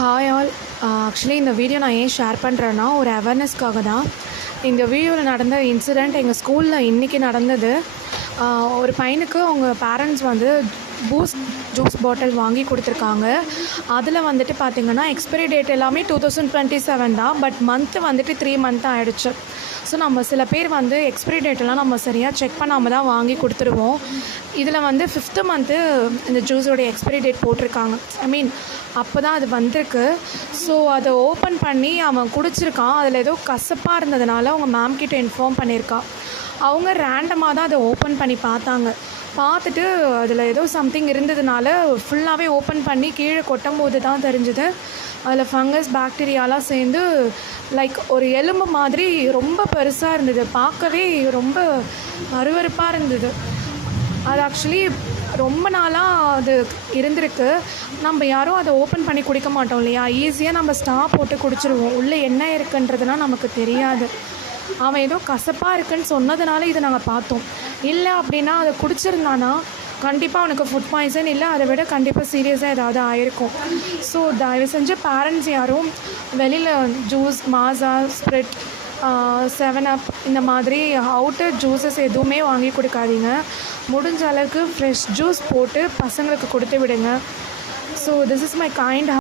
Hi all. Actually இந்த video நான் ஏன் ஷேர் பண்ணுறேன்னா, ஒரு அவேர்னஸ்க்காக தான். இந்த வீடியோவில் நடந்த இன்சிடெண்ட் எங்கள் ஸ்கூலில் இன்றைக்கி நடந்தது. ஒரு பையனுக்கு அவங்க பேரண்ட்ஸ் வந்து பூஸ்ட் ஜூஸ் பாட்டில் வாங்கி கொடுத்துருக்காங்க. அதில் வந்துட்டு பார்த்திங்கன்னா எக்ஸ்பைரி டேட் எல்லாமே 2027 தான். பட் மந்த்து வந்துட்டு 3 மந்த் ஆகிடுச்சு. ஸோ நம்ம சில பேர் வந்து எக்ஸ்பைரி டேட்டெல்லாம் நம்ம சரியாக செக் பண்ணாமல் தான் வாங்கி கொடுத்துருவோம். இதில் வந்து 5th மந்த்து இந்த ஜூஸோடைய எக்ஸ்பைரி டேட் போட்டிருக்காங்க. அப்போ தான் அது வந்திருக்கு. ஸோ அதை ஓப்பன் பண்ணி அவன் குடிச்சிருக்கான். அதில் ஏதோ கசப்பாக இருந்ததுனால அவங்க மேம் கிட்ட இன்ஃபார்ம் பண்ணியிருக்கான். அவங்க ரேண்டமாக தான் அதை ஓப்பன் பண்ணி பார்த்துட்டு அதில் ஏதோ சம்திங் இருந்ததுனால ஃபுல்லாகவே ஓப்பன் பண்ணி கீழே கொட்டும் போது தான் தெரிஞ்சுது அதில் ஃபங்கஸ் பாக்டீரியாலாம் சேர்ந்து லைக் ஒரு எலும்பு மாதிரி ரொம்ப பெருசாக இருந்தது. பார்க்கவே ரொம்ப அருவருப்பாக இருந்தது. அது ஆக்சுவலி ரொம்ப நாளாக அது இருந்திருக்கு. நம்ம யாரும் அதை ஓப்பன் பண்ணி குடிக்க மாட்டோம் இல்லையா? ஈஸியாக நம்ம ஸ்டா போட்டு குடிச்சிருவோம். உள்ளே என்ன இருக்குன்றதுலாம் நமக்கு தெரியாது. அவன் ஏதோ கசப்பாக இருக்குன்னு சொன்னதுனால இதை நாங்கள் பார்த்தோம். இல்லை அப்படின்னா அதை குடிச்சிருந்தானா கண்டிப்பாக அவனுக்கு ஃபுட் பாய்சன், இல்லை அதை விட கண்டிப்பாக சீரியஸாக ஏதாவது ஆயிருக்கும். ஸோ தயவு செஞ்சு பேரண்ட்ஸ் யாரும் வெளியில் ஜூஸ், மாஸா, ஸ்ப்ரிட், 7up இந்த மாதிரி அவுட்டர் ஜூஸஸ் எதுவுமே வாங்கி கொடுக்காதீங்க. முடிஞ்ச அளவுக்கு ஃப்ரெஷ் ஜூஸ் போட்டு பசங்களுக்கு கொடுத்து விடுங்க. So this is my kind